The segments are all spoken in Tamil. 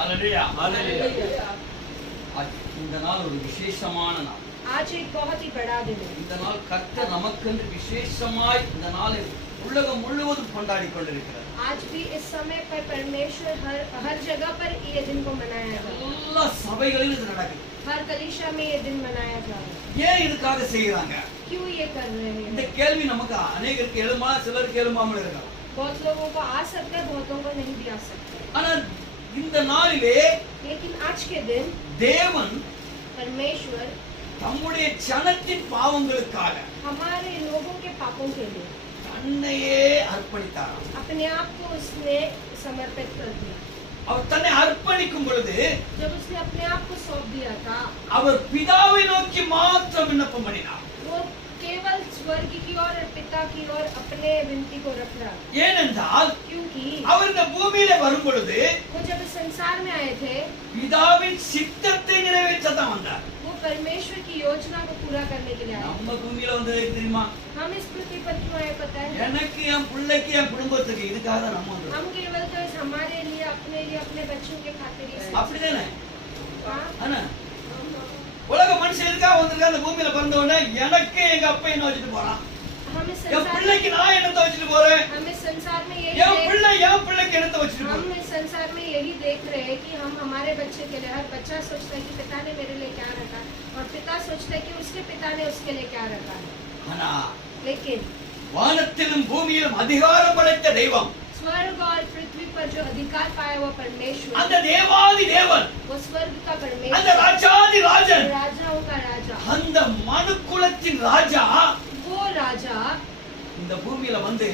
ஹalleluya ஹalleluya. இந்த நாள் ஒரு விசேஷமான நாள். आज एक बहुत ही बड़ा दिन है. இந்த நாள் கர்த்தர் நமக்கென்று விசேஷமாய் இந்த நாளை உலகம் முழுவதும் கொண்டாடி கொண்டிருக்கிறார். आज भी इस समय पर परमेश्वर हर जगह पर ये दिन को मनाया जा रहा है. எல்லா சபைகளிலும் இது நடக்குது. हर कलीसिया में ये दिन मनाया जा रहा है. ஏன் இதுக்காக செய்யறாங்க? क्यों ये कर रहे हैं? இந்த கேள்வி நமக்கு अनेகருக்கு எழுமா சிலருக்கு எழுமாமல் இருக்கலாம். बहुत लोगों को आ सकते हैं, बहुतों को नहीं भी आ सकते. ஆனால் இந்த நாளிலே लेकिन आज के दिन தேவன் परमेश्वर தம்முடைய ஜனத்தின் பாவங்களுக்காக हमारे लोगों के पापों के लिए தன்னையே அர்ப்பணித்தார். अपने आप को उसने समर्पित कर दिया. அவர் தன்னை அர்ப்பணிக்கும் பொழுது जब उसने अपने आप को सौंप दिया था, அவர் பிதாவை நோக்கி மாத்திரம் விண்ணப்பம் பண்ணினார். वो केवल स्वर्ग की ओर और पिता की ओर अपने विनती को रख रहा. ஏனென்றால் क्योंकि அவர் இந்த பூமியிலே வரும் பொழுது वो जब इस संसार में आए थे, பிதாவின் சித்தத்தை நிறைவேற்றத்தான் வந்தார். वो परमेश्वर की योजना को पूरा करने के लिए आए. நம்ம பூமியில வந்து தெரியுமா, हम इस पृथ्वी पर क्यों आए पता है? எனக்கு என் பிள்ளைக்கு என் குடும்பத்துக்கு இதுக்காக தான் நம்ம வந்தோம். हम केवल तो हमारे लिए, अपने बच्चों के खातिर ही. அப்படிதானே? हाँ? ஆனா உலக மனுஷன் எதுக்காக வந்திருக்கா? அந்த பூமியில பிறந்தவனே எனக்கு எங்க அப்பா என்ன வச்சுட்டு போறான், हम इस என் संसार பிள்ளைக்கு நான் என்னத்தை வச்சுட்டு போறேன், हम इस संसार में என் यही பிள்ளைக்கு என்னத்தை வச்சுட்டு हम போறேன். इस संसार में यही देख रहे हैं कि हम हमारे बच्चे के लिए, हर बच्चा सोचता है कि पिता ने मेरे लिए क्या रखा है, और पिता सोचता है कि उसके पिता ने उसके लिए क्या रखा है. ஆனா लेकिन வானத்திலும் பூமியிலும் அதிகாரம் படைத்த தெய்வம், स्वर्ग और पृथ्वी पर जो अधिकार पाया हुआ परमेश्वर, அந்த தேவாதி தேவன், वो स्वर्ग का அந்த परमेश्वर, ராஜாதி ராஜன், राजाओं का राजा, அந்த மனுக்குலத்தின் ராஜா वो राजा இந்த பூமியில வந்து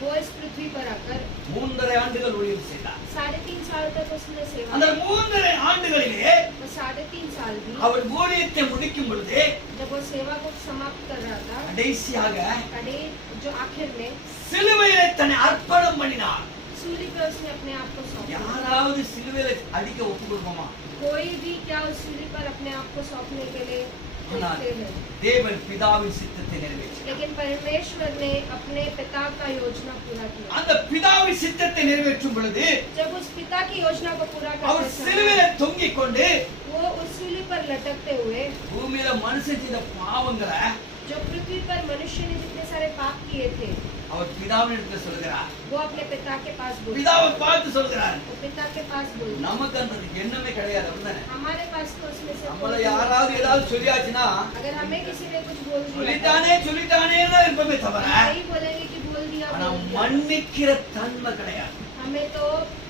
वो इस पृथ्वी पर आकर 3.5 ஆண்டுகள் ஊழியம் செய்தார். 3.5 साल तक उसने सेवा அந்த की. 3.5 ஆண்டுகளிலே वो 3.5 साल भी அவர் ஊழியத்தை முடிக்கும் பொழுது जब वो सेवा को समाप्त कर रहा था, கடைசியாக कड़े जो आखिर में சிலுவையிலே தன்னை அர்ப்பணம் பண்ணினார். सूली पे उसने अपने आप को सौंप दिया. யாராவது சிலுவையில அடிக்க ஒப்பு கொடுப்போமா? कोई भी क्या उस सूली पर अपने आप को सौंपने के लिए कहते हैं? தேவன் பிதாவின் சித்தத்தை நிறைவேற்றினார். लेकिन परमेश्वर ने अपने पिता का योजना पूरा किया. அந்த பிதாவின் சித்தத்தை நிறைவேற்றும் பொழுது जब उस पिता की योजना को पूरा அவர் करते समय சிலுவையில தொங்கிக் கொண்டு वो उस सूली पर लटकते हुए, பூமியில மனுஷன் செய்த பாவங்களை जो पृथ्वी पर मनुष्य ने जितने सारे पाप किए थे, அவர் பிதாவினிடத்தில் சொல்கிறார். वो अपने पिता के पास बोले. பிதாவை பார்த்து சொல்கிறார். वो पिता के पास बोले. நமக்கு அந்த எண்ணமே கிடையாது. அப்படிதானே? हमारे पास तो उसमें से நம்மள कोई- யாராவது ஏதாவது சொல்லியாச்சுன்னா अगर हमें किसी ने कुछ बोल दिया, சொல்லிட்டானே தான் இருப்பமே தவிர हम यही बोलेंगे कि बोल दिया, ஆனா बोल दिया. மன்னிக்கிற தன்மை கிடையாது. हमें तो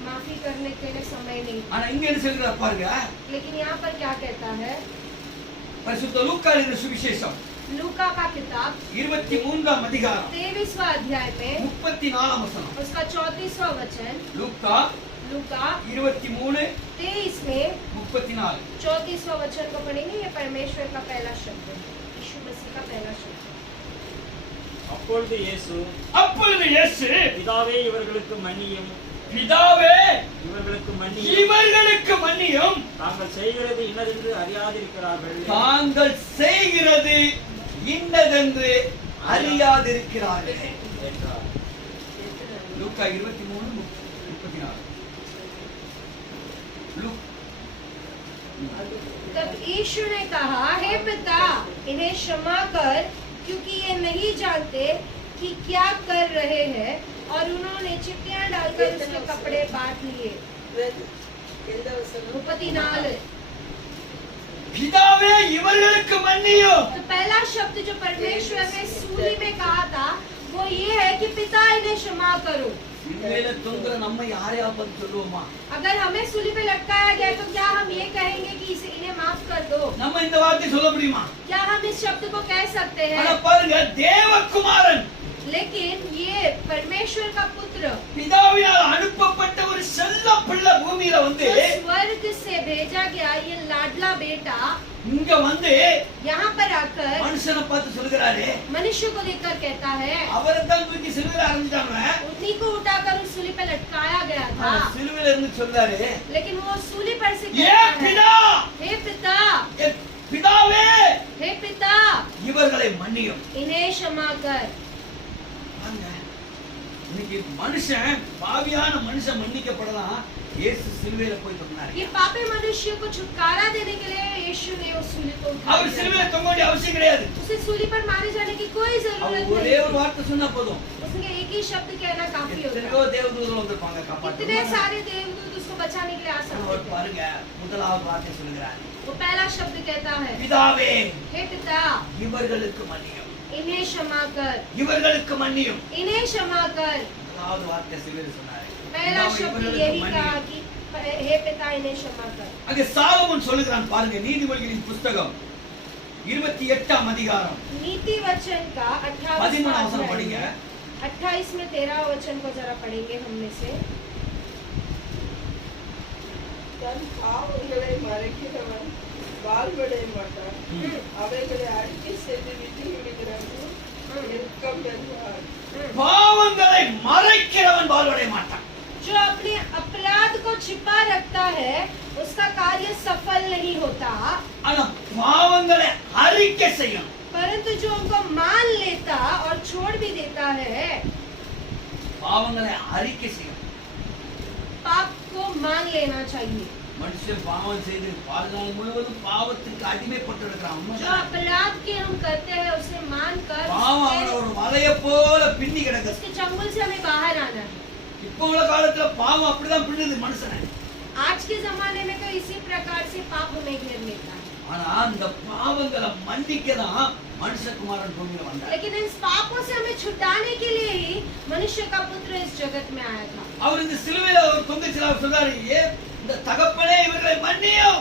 माफी करने के लिए समय नहीं. ஆனா இங்க என்ன சொல்கிறார் பாருங்க, लेकिन यहाँ पर क्या कहता है? பரிசுத்த லூக்கா எழுதின சுவிசேஷம் लूका का किताब 23ஆம் அதிகாரம் 23वां अध्याय में 34ஆம் வசனம். उसका 34वां वचन, லூக்கா लूका 23 23 में 34. 34वां वचन को पढ़ेंगे. ये परमेश्वर का पहला शब्द है, यीशु मसीह का पहला शब्द है. அப்பொழுது இயேசு, அப்பொழுது இயேசு, பிதாவே இவர்களுக்கு மன்னியும், பிதாவே இவர்களுக்கு மன்னியும், இவர்களுக்கு மன்னியும், தாங்கள் செய்கிறது இன்னதென்று அறியாதிருக்கிறார்கள் தாங்கள் செய்கிறது இன்னதென்று அறியாதிருக்கிறார்கள் என்றார். லூக்கா 23:34. तब यीशु ने कहा, हे पिता, इन्हें क्षमा कर, क्योंकि ये नहीं जानते कि क्या कर रहे हैं. और उन्होंने चिट्ठियां डालकर उसके कपड़े बांट लिए. 34. பிதாவே இவர்களுக்கு மன்னியும். तो पहला शब्द जो परमेश्वर ने सूली में कहा था, वो ये है कि पिता, इन्हें क्षमा करो. சிலுவையில தொங்குற நம்ம யாரையாவது பார்த்து சொல்லுவோமா? अगर हमें सूली पे लटकाया गया तो क्या हम ये कहेंगे कि इन्हें माफ कर दो? நம்ம இந்த வார்த்தை சொல்ல முடியுமா? क्या हम इस शब्द को कह सकते ஆனா हैं? பாருங்க, தேவகுமாரன் लेकिन ये परमेश्वर का पुत्र பிதாவினால் அனுப்பப்பட்ட ஒரு செல்ல பிள்ளை பூமியில வந்து जो स्वर्ग से भेजा गया, ये लाडला बेटा இங்க வந்து यहाँ पर आकर மனுஷனை பார்த்து சொல்கிறாரு, मनुष्य को देखकर कहता है, அவரை தான் தூக்கி சிலுவையில அறைஞ்சிட்டாங்க. उन्हीं को उठाकर उस सूली पे लटकाया गया था. சிலுவையில இருந்து சொல்றாரு, लेकिन वो सूली पर से ஏ कहता है, பிதா, हे पिता, ஏ பிதாவே हे पिता, இவர்களை மன்னியும். इन्हें क्षमा कर. பாருங்க, இன்னைக்கு மனுஷன், பாவியான மனுஷன் மன்னிக்கப்படலாம், இயேசு சிலுவையில போய் தொங்கினாரு. ये पापी मनुष्य को छुटकारा देने के लिए यीशु ने उस सूली को उठा அவர் लिया। சிலுவையில தொங்க வேண்டிய அவசியம் கிடையாது. उसे सूली पर मारे जाने की कोई அவர் जरूरत ஒரே ஒரு नहीं। வார்த்தை சொன்னா போதும். उसने एक ही शब्द कहना काफी எத்தனையோ होता। தேவதூதர்கள் வந்திருப்பாங்க कितने காப்பாற்ற. सारे देवदूत उसको बचाने के लिए आ सकते அவர் थे। பாருங்க முதலாவது வார்த்தை சொல்கிறார். वो पहला शब्द कहता है, பிதாவே हे पिता, இவர்களுக்கு மன்னியும், इन्हें क्षमा कर, இவர்களுக்கு மன்னியும். इन्हें क्षमा कर। முதலாவது வார்த்தை சிலுவையில சொன்னாரு. पहला பிதாவே, शब्द இவர்களுக்கு यही कहा மன்னியும். कि हे पिता, इन्हें क्षमा कर। அங்க சாலமோன் சொல்லுகிறான் பாருங்க, நீதிமொழிகளின் புஸ்தகம் 28ஆம் அதிகாரம் नीति वचन का 13वां वचन पढ़ेंगे। 28 में 13 वचन को जरा पढ़ेंगे हम में से। தன் பாவங்களை மறைக்கிறவன் வாழ்வடைய மாட்டான். அவைகளை அறிக்கை செய்து விட்டு விடுகிறவன் இரக்கம் பெறுவான். பாவங்களை மறைக்கிறவன் வாழ்வடைய மாட்டான். जो अपने अपराध को छिपा रखता है उसका कार्य सफल नहीं होता, ஆனா பாவங்களை அறிக்கை செய்யணும். परंतु जो उनको मान लेता और छोड़ भी देता है, பாவங்களை அறிக்கை செய்யணும். पाप को मान लेना चाहिए। மனுஷன் பாவம் செய்து வாழ்நாள் முழுவதும் பாவத்துக்கு அடிமைப்பட்டிருக்கிறான். जो अपराध के हम करते हैं उसे मानकर பாவம் அவனை ஒரு மலையை போல பின்னி கிடக்குது. उसके चंगुल से हमें बाहर आना है। இப்போ உள்ள காலத்துல பாவம் அப்படிதான் பின்னுது மனுஷனை. आज के जमाने में तो इसी प्रकार से पाप हमें घेर लेता है। ஆனா அந்த பாவங்களை மன்னிக்கதான் மனுஷகுமாரன் பூமியில வந்தார். लेकिन इन पापों से हमें छुटाने के लिए ही मनुष्य का पुत्र इस जगत में आया था। அவர் இந்த சிலுவையில ஒரு தொங்கிச்சில சொல்றாரு, ஏ இந்த தகப்பனே இவர்களை மன்னியும்.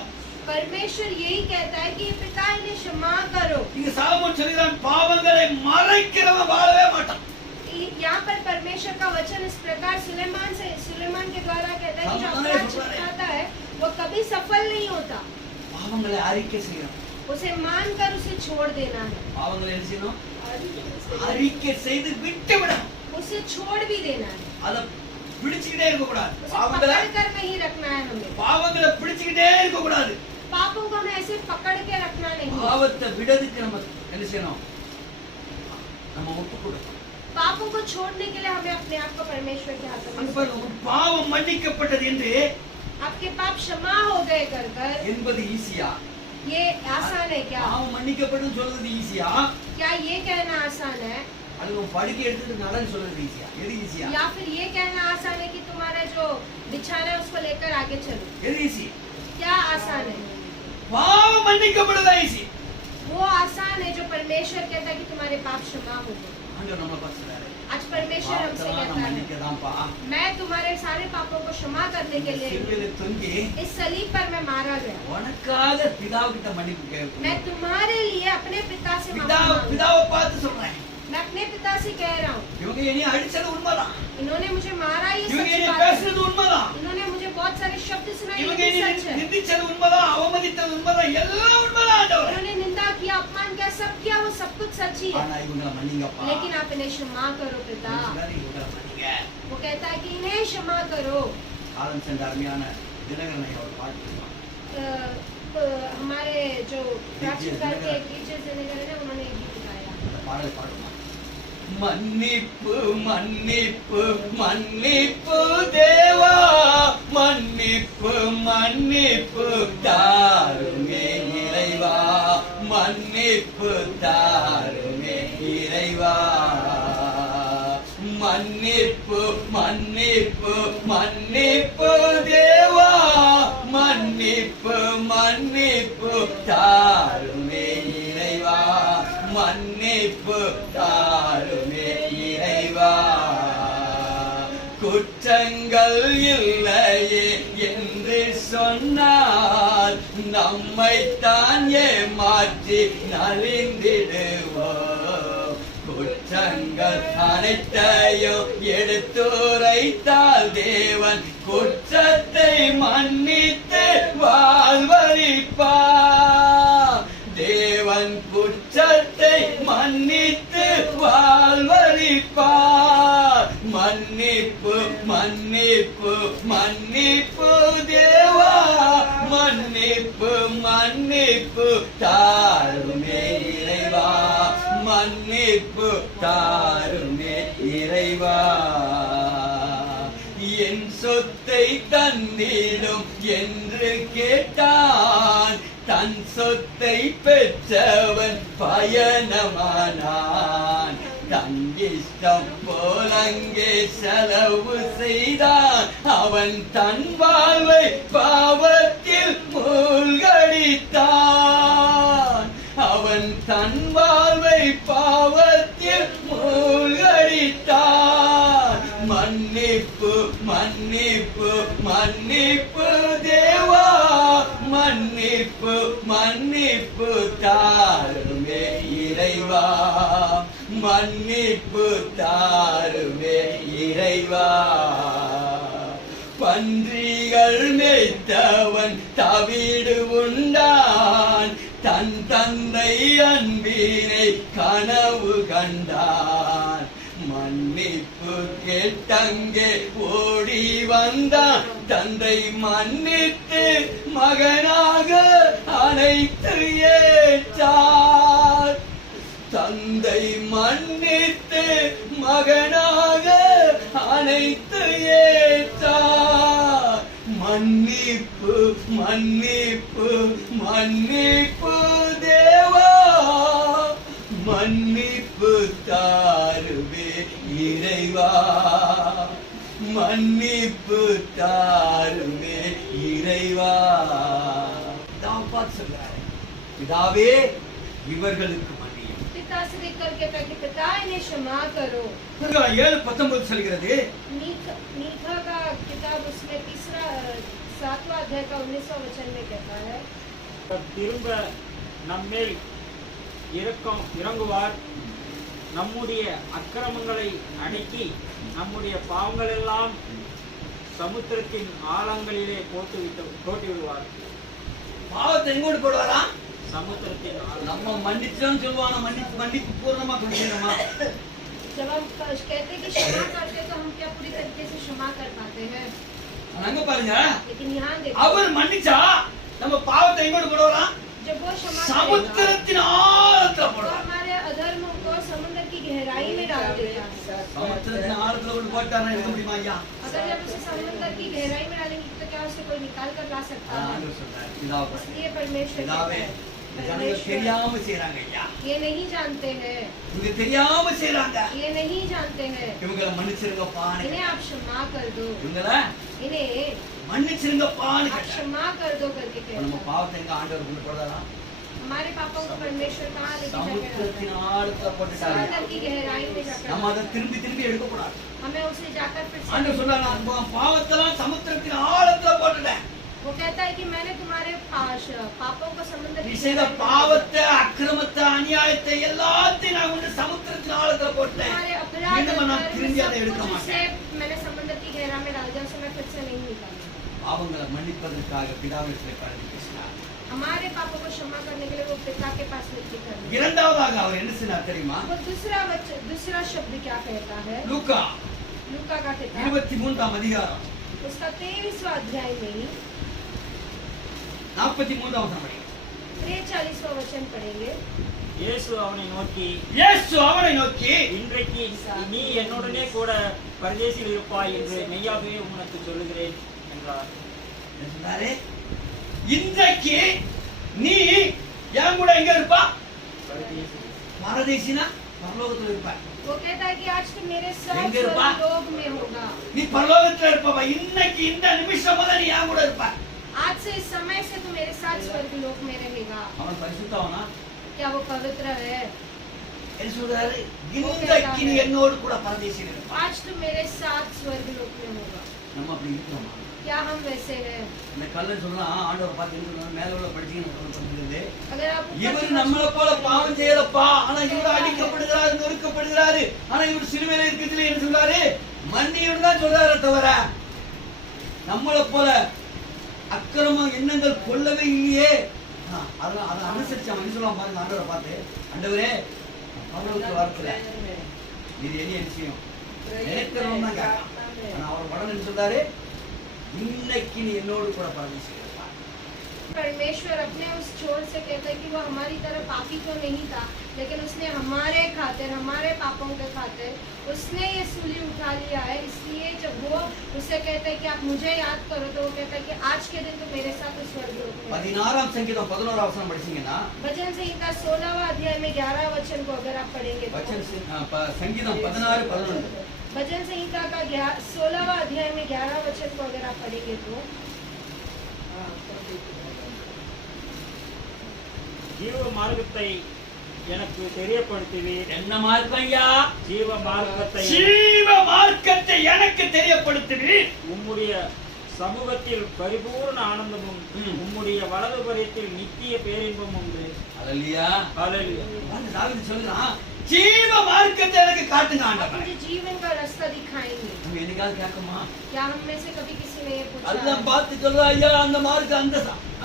परमेश्वर यही कहता है कि पिता इन्हें क्षमा करो। இங்க சாலமோன் சொல்கிறான், பாவங்களை மறைக்கிறவன் வாழவே மாட்டான். यहाँ पर परमेश्वर का वचन इस प्रकार सुलेमान के द्वारा कहता है कि जो अपराध छिपाता है वो कभी सफल नहीं होता। பாவங்களை அறிக்கை செய்யணும். उसे मानकर उसे छोड़ देना है, பாவங்களை என்ன செய்யணும்? அறிக்கை செய்து அறிக்கை செய்து விட்டு விடணும். उसे छोड़ भी देना है, அத பிடிச்சுக்கிட்டே இருக்க கூடாது. उसे பாவங்களை पकड़ कर नहीं रखना है। हमें பாவங்களை பிடிச்சுக்கிட்டே இருக்க கூடாது. पापों को हमें ऐसे पकड़ के रखना नहीं है। பாவத்தை விடுறதுக்கு நம்ம என்ன செய்யணும்? நம்ம ஒப்பு கொடுக்கணும். पापों को छोड़ने के लिए हमें अपने आप को परमेश्वर के हाथों में அன்பர், ஒரு பாவம் மன்னிக்கப்பட்டது என்று आपके पाप क्षमा हो गए कर कर என்பது ஈஸியா? ये आसान है क्या? பாவம் மன்னிக்கப்பட்டது சொல்றது ஈஸியா? क्या ये कहना आसान है அது உன் படுக்கை எடுத்துட்டு நடன்னு சொல்றது ஈஸியா? எது ஈஸியா? या फिर ये कहना आसान है कि तुम्हारा जो बिछाना है उसको लेकर आगे चलो? எது ஈஸி? क्या आसान है? பாவம் மன்னிக்கப்படுதா ஈஸி? वो आसान है जो परमेश्वर कहता है कि तुम्हारे पाप क्षमा हो गए। ஆண்டவர் நம்மள பார்த்து சொல்றாரு, आज परमेश्वर हमसे பாவத்தெல்லாம் நான் कहता है மன்னிக்கதான்ப்பா. मैं तुम्हारे सारे पापों को क्षमा करने के लिए சிலுவையில தொங்கி इस सलीब पर मैं मारा गया। உனக்காக பிதாவிட்ட மன்னிப்பு मैं கேட்கிறேன். तुम्हारे लिए अपने पिता से माफी பிதா मांगू। பிதாவை பார்த்து சொல்றேன், मैं अपने पिता से कह रहा हूँ, இவங்க என்னைய அடிச்சது உண்மைதான், इन्होंने मुझे मारा, ये இவங்க सच என்னைய बात है। பேசுறது உண்மைதான், इन्होंने मुझे बहुत सारे शब्द सुनाए, இவங்க ये भी என்னைய सच है। நிந்திச்சது உண்மைதான், அவமதித்தது உண்மைதான், எல்லாம் உண்மைதான் ஆண்டவரே. उन्होंने निंदा किया, अपमान किया, सब किया, वो सब कुछ सच ही है। ஆனா இவங்கள மன்னிங்கப்பா. लेकिन आप इन्हें क्षमा करो पिता। சொல்றாரு, இவங்கள மன்னிங்க. वो कहता है कि इन्हें क्षमा करो। காலம் சென்ற அருமையான தினகரன் ஐயா ஒரு பாட்டு சொல்லுவாங்க. हमारे जो प्राचीन काल के टीचर्स दिनकर है उन्होंने ये गीत गाया। அந்த பாடலை பாடுமா? மன்னிப்பு மன்னிப்பு மன்னிப்பு தேவா, மன்னிப்பு மன்னிப்பு தாருமே இறைவா, மன்னிப்பு தாருமே இறைவா, மன்னிப்பு மன்னிப்பு மன்னிப்பு தேவா, மன்னிப்பு மன்னிப்பு தாருமே இறைவா, மன்னிப்பு தாருமே இறைவா. குற்றங்கள் இல்லையே என்று சொன்னால் நம்மைத்தான் ஏமாற்றி நலிந்திடுவோம். குற்றங்கள் அனைத்தையும் எடுத்துரைத்தால் தேவன் குற்றத்தை மன்னித்து வாழ்வளிப்பார். தேவன் குற்றத்தை மன்னித்து வாழ்வளிப்பார். மன்னிப்பு மன்னிப்பு மன்னிப்பு தேவா, மன்னிப்பு மன்னிப்பு தாருமே இறைவா, மன்னிப்பு தாருமே இறைவா. என் சொத்தை தந்திடும் என்று கேட்டான். தன் சொத்தை பெற்றவன் பயணமானான். தன் இஷ்டம் போலங்கே செலவு செய்தான். அவன் தன் வாழ்வை பாவத்தில் மூழ்கடித்தான். அவன் தன் வாழ்வை பாவத்தில் மூழ்கடித்தான். மன்னிப்பு மன்னிப்பு மன்னிப்பு தேவா, மன்னிப்பு மன்னிப்பு தாருமே இறைவா, மன்னிப்பு தாருமே இறைவா. பன்றிகள் மேய்த்தவன் தவிடு உண்டான். தன் தந்தை அன்பினை கனவு கண்டான். மன்னிப்பு கேட்டங்கே ஓடி வந்தான். தந்தை மன்னித்து மகனாக அனைத்து ஏற்றார். தந்தை மன்னித்து மகனாக அனைத்து ஏற்றார். மன்னிப்பு மன்னிப்பு மன்னிப்பு தேவா, மன்னிப்பு தாருவே இறைவா, மன்னிப்பு தாருவே இறைவா. சொல்றாரு, பிதாவே இவர்களுக்கு மன்னியும். पिता से देख करके कहते पिता इन्हें क्षमा करो. 7:19 சொல்கிறது. मीका का किताब उसमें 7वां अध्याय का 19वां वचन में कहता है, திரும்ப நம்மேல் இறங்குவார். நம்முடைய அக்கிரமங்களை அடக்கி நம்முடைய பாவங்கள் எல்லாம் சமுத்திரத்தின் ஆழங்களிலே போட்டு விடுவார். பாவத்தை எங்கோடு போடுவாரா? சமுத்திரத்தின் ஆழம். நம்ம மன்னிச்சோம் சொல்லுவாங்க. மன்னிப்பு பூர்ணமா கொடுக்கணுமா? जब हम कहते हैं कि क्षमा करते हैं तो हम क्या पूरी तरीके से क्षमा कर पाते हैं? அங்க பாருங்க, लेकिन यहाँ देखो, அவர் மன்னிச்சா நம்ம பாவத்தை எங்கோடு போடுவாரா? जब वो क्षमा करेगा சமுத்திரத்தின் ஆழத்துல तो போடுவார். हमारे अधर्मों को समुद्र की गहराई में डाल देगा. சமுத்திரத்தின் ஆழத்துல கொண்டு போட்டாரா இருக்க முடியுமா ஐயா? अगर जब उसे समुद्र की गहराई में डालेंगे तो क्या उसे कोई निकाल कर ला सकता है? ஆண்டவர் சொல்றாரு, பிதாவே, इसलिए परमेश्वर பிதாவே, कहता है, இந்த ஜனங்க தெரியாம செய்றாங்க ஐயா. ये नहीं जानते हैं, இவங்க தெரியாம செய்றாங்க. ये नहीं जानते हैं. இவங்களை மன்னிச்சிருங்கப்பான்னு. इन्हें आप क्षमा कर दो, இவங்களை इन्हें மன்னிச்சிருங்கப்பான்னு आप கேட்டார். क्षमा कर दो करके நம்ம कहता है. பாவத்தை எங்க ஆண்டவர் கொண்டு போடுறாரா? हमारे पापा को परमेश्वर कहाँ लेके जाके डालता சமுத்திரத்தின் है? ஆழத்துல போட்டுட்டாரு. समुद्र की गहराई में जाकर நம்ம அதை திரும்பி திரும்பி எடுக்க கூடாது. हमें उसे जाकर फिर से ஆண்டவர் சொல்றாரு, நான் பாவத்தெல்லாம் சமுத்திரத்தின் ஆழத்துல போட்டுட்டேன். वो कहता है कि मैंने तुम्हारे पापों को समुद्र நீ की செய்த गहराई में பாவத்தை, அக்கிரமத்தை, அநியாயத்தை எல்லாத்தையும் நான் கொண்டு சமுத்திரத்தின் ஆழத்துல போட்டேன். तुम्हारे अपराध மீண்டும் நான் और திரும்பி அதை सब எடுக்க कुछ மாட்டேன். उसे मैंने समुद्र की गहराई में डाल दिया, उसे मैं फिर से नहीं निकालूंगा. பாவங்களை மன்னிப்பதற்காக பிதாவிடத்தில் பரவி பேசினார். हमारे पापों को क्षमा करने के लिए वो पिता के पास लेके कर दिया. இரண்டாவதாக அவர் என்ன செய்தார் தெரியுமா? वो दूसरा शब्द क्या कहता है? லூக்கா लूका का किताब 23 அதிகாரம் उसका 23वां अध्याय में 43 வசனம் படிங்க. 43वां वचन पढ़ेंगे. இயேசு அவனை நோக்கி, இயேசு அவனை நோக்கி, இன்றைக்கு நீ என்னுடனே கூட பரதேசில் இருப்பாய் என்று மெய்யாகவே உனக்கு சொல்லுகிறேன் என்றார். என்ன சொன்னாரு? இன்றைக்கு நீ என் கூட எங்க இருப்பா? பரதேசி. பரதேசினா பரலோகத்துல இருப்ப. वो कहता है कि आज तो मेरे साथ எங்க இருப்பா? लोग में होगा. நீ பரலோகத்துல இருப்பவ. இன்னைக்கு இந்த நிமிஷம் முதல்ல நீ என் கூட இருப்ப. आज से इस समय से तू मेरे साथ स्वर्ग लोक में रहेगा. அவன் பரிசுத்தவனா? क्या वो पवित्र है? என்ன சொல்றாரு? இன்றைக்கு நீ என்னோடு கூட பரதேசில இருப்ப. आज तू मेरे साथ स्वर्ग लोक में होगा. நம்ம அப்படி இருக்கோமா? क्या हम वैसे हैं? இந்த கல்லன் சொல்றான், ஆண்டவர் பார்த்து என்ன சொல்றாரு? மேல உள்ள படிச்சீங்க. अगर आप இவர் நம்மளை போல பாவம் செய்யலப்பா, ஆனா இவர் அடிக்கப்படுகிறாரு, நொறுக்கப்படுகிறாரு. ஆனா இவர் சிலுவையில இருக்கிறதுல என்ன சொல்றாரு? மன்னியும் தான் சொல்றாரு தவிர நம்மளை போல அக்கிரம எண்ணங்கள் கொள்ளவே இல்லையே. அதெல்லாம் அதை அனுசரிச்சு அவன் என்ன சொல்லுவான் பாருங்க, ஆண்டவரை பார்த்து, ஆண்டவரே பரலோகத்துக்கு வரத்துல இது என்ன விஷயம் நினைக்கிறோம் தான் கேட்கான். ஆனா அவர் உடனே என்ன சொல்றாரு? இன்னைக்கு நீ என்னோடு கூட பரதேசி இருப்பார். परमेश्वर अपने उस चोर से कहता है कि वो हमारी तरह पापी तो नहीं था, लेकिन उसने हमारे खातिर, हमारे पापों के खातिर उसने ये सूली उठा लिया है। इसलिए जब वो उससे कहता है कि आप मुझे याद करो, तो वो कहता है कि आज के दिन तो मेरे साथ उस स्वर्गलोक में। 16ஆம் சங்கீதம் 11ஆம் வசனம் படிச்சீங்கன்னா भजन संहिता 16वां अध्याय में 11 वचन को अगर आप पढ़ेंगे तो சங்கீதம் 16:11 भजन संहिता का 16वां अध्याय में 11 वचन को अगर आप पढ़ेंगे तो ஜீவ மார்க்கத்தை எனக்கு தெரியப்படுத்துவீர். என்ன மார்க்கம் ஐயா? ஜீவ மார்க்கத்தை ஜீவ மார்க்கத்தை எனக்கு தெரியப்படுத்துவீர். உம்முடைய சமூகத்தில் பரிபூர்ண ஆனந்தமும் உம்முடைய வலது புறத்தில் நித்திய பேரின்பமும் உண்டு. அல்லேலூயா. ஹalleluya. தாவீது சொல்றான், ஜீவ மார்க்கத்தை எனக்கு காட்டுங்க आप ஆண்டவரே. मुझे जीवन का रास्ता दिखाएंगे। நம்ம என்னைக்காவது கேட்கமா? क्या हम में से कभी किसी ने ये पूछा? அல்லாஹ் பார்த்து சொல்றா, ஐயா அந்த மார்க்கம் அந்த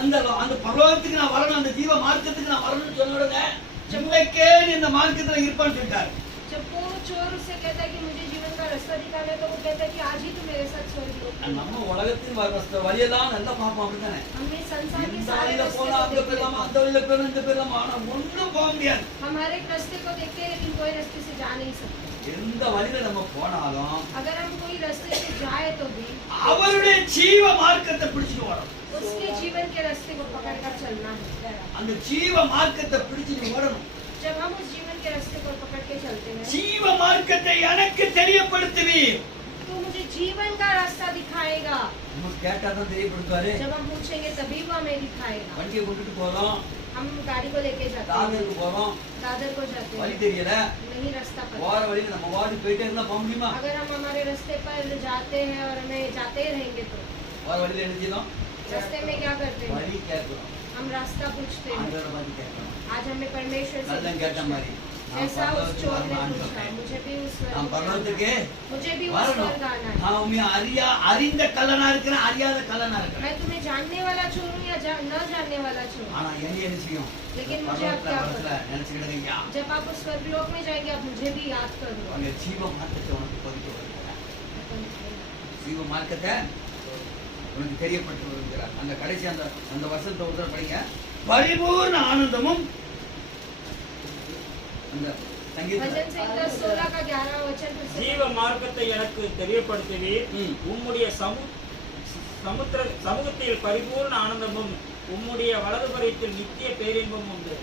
அந்த பரலோகத்துக்கு நான் வரணும், அந்த ஜீவ மார்க்கத்துக்கு நான் வரணும்னு சொன்ன உடனே இன்னைக்கே நீ இந்த மார்க்கத்துல இருப்பான்னு சொல்லிட்டாரு. जब वो चोर उससे कहता है कि मुझे जीवन का रास्ता दिखाना है, तो वो कहता है कि आज ही तू मेरे साथ स्वर्गलोक में। நம்ம உலகத்தின் வழியெல்லாம் நல்லா பார்ப்போம், அப்படித்தானே? हमने संसार के இந்த सारे வழியில रास्ते போனா को அங்க देख போயிடலாம், लिया। அந்த வழியில போயிடலாம், இந்த போயிடலாம், ஆனா ஒண்ணும் போக முடியாது. हम हर एक रास्ते को देखते हैं, लेकिन कोई रास्ते से जा नहीं सकते। எந்த வழியில நம்ம போனாலும் अगर हम कोई रास्ते से जाए तो भी அவருடைய ஜீவ மார்க்கத்தை பிடிச்சிட்டு வரணும். उसके जीवन के रास्ते को पकड़कर चलना है। அந்த ஜீவ மார்க்கத்தை பிடிச்சிட்டு வரணும். जब हम उस जीवन के रास्ते को पकड़ के चलते हैं, ஜீவ மார்க்கத்தை எனக்கு தெரியப்படுத்துவீர். तो मुझे जीवन का रास्ता दिखाएगा। நம்ம கேட்டா தான் தெரியப்படுத்துவாரு. जब हम पूछेंगे तभी वो हमें दिखाएगा। வண்டியை கொண்டுட்டு போறோம், हम गाड़ी को लेके जाते தாதருக்கு हैं, போறோம், दादर को जाते வழி हैं, தெரியல, नहीं रास्ता पता। போற வழியில நம்ம வாடி போயிட்டே இருந்தா போக முடியுமா? अगर हम हमारे रास्ते पर जाते हैं और हमें जाते ही रहेंगे तो போற வழியில என்ன செய்யணும்? रास्ते में क्या करते हैं? வழி கேட்கிறோம், हम रास्ता पूछते हैं। ஆண்டவரை பார்த்து கேட்கிறோம். आज हमें परमेश्वर से கள்ளம் கேட்ட पूछना மாதிரி है। நான் ऐसा उस பரலோகத்துக்கு चोर ने வரணும் पूछा, ஆண்டவரே. मुझे भी उस நான் स्वर्ग में பரலோகத்துக்கு आना है। मुझे भी उस வரணும். स्वर्ग आना है। நான் உண்மையா அறிந்த கள்ளனா இருக்கிறேன், அறியாத கள்ளனா இருக்கிறேன். मैं तुम्हें जानने वाला चोर हूँ या न जानने वाला चोर? ஆனா என்ன செய்யும்? लेकिन मुझे अब பரலோகத்துல क्या வரத்துல पता? நினைச்சுக்கிடுங்க ஐயா, जब आप उस स्वर्गलोक में जाएंगे, आप मुझे भी याद कर दो। உங்க ஜீவ மார்க்கத்தை உனக்கு பதித்து வருகிறார். ஜீவ மார்க்கத்தை உனக்கு தெரியப்பட்டு வருகிறார். அந்த கடைசி அந்த வருஷத்தை ஒருத்தர் படிங்க. பரிபூர்ண ஆனந்தமும் அந்த சங்கீத भजन संहिता 16 का 11 वचन फिर से ஜீவ மார்க்கத்தை எனக்கு தெரியப்படுத்துவீர். உம்முடைய சமூகத்தில் பரிபூர்ண ஆனந்தமும் உம்முடைய வலது புறத்தில் நித்திய பேரின்பமும் உண்டு.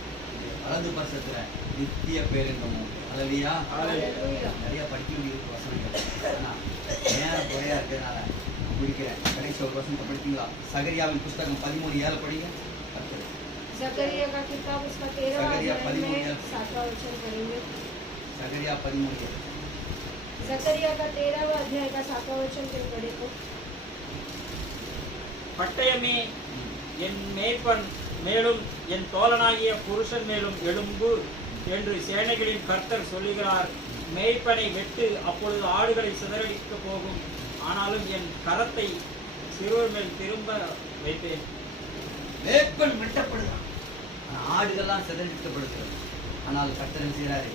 வலது பட்சத்துல நித்திய பேரின்பம் உண்டு. அல்லேலூயா. हालेलुया। நிறைய படிக்க வேண்டிய வசனங்கள், ஆனா நேரம் குறையா இருக்கிறதுனால முடிக்கிறேன். கடைசி ஒரு வசனத்தை படித்தீங்களா? சகரியாவின் புஸ்தகம் 13:7 படிங்க. जकरिया का किताब उसका 13वां जकरिया अध्याय में 13वां 7वां वचन पढ़ेंगे। சகரியா 13:7. जकरिया का 13वां अध्याय का 7वां वचन फिर पढ़े तो பட்டயமே என் மேய்ப்பன் மேலும் என் தோழனாகிய புருஷன் மேலும் எழும்பு என்று சேனைகளின் கர்த்தர் சொல்லுகிறார். மேய்ப்பனை வெட்டு, அப்பொழுது ஆடுகளை சிதறடிக்க போகும். ஆனாலும் என் கரத்தை சிறுவர் மேல் திரும்ப வைப்பேன். வேப்பன் வெட்டப்படுகிறான், ஆனா ஆடுகள்லாம் சிதறடிக்கப்படுகிறது. ஆனால் கர்த்தர் என்ன செய்கிறாரு?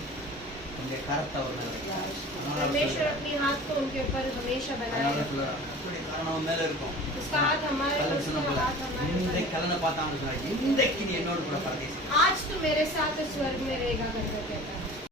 உங்க கரத்தை அவர் மேல வைக்கிறார். परमेश्वर अपनी हाथ को उनके ऊपर हमेशा बनाए அதனால रखता சொல்றாரு, கர்த்தருடைய கரம் அவன் மேல இருக்கும். है। उसका हाथ हमारे கல்லன் उसका சொன்னப்பல, हाथ हमारे இந்த ऊपर है। கலனை பார்த்தான்னு சொன்னாரு, இன்றைக்கு நீ என்னோடு கூட பரதேசி. आज तू मेरे साथ स्वर्ग में रहेगा करके कहता है।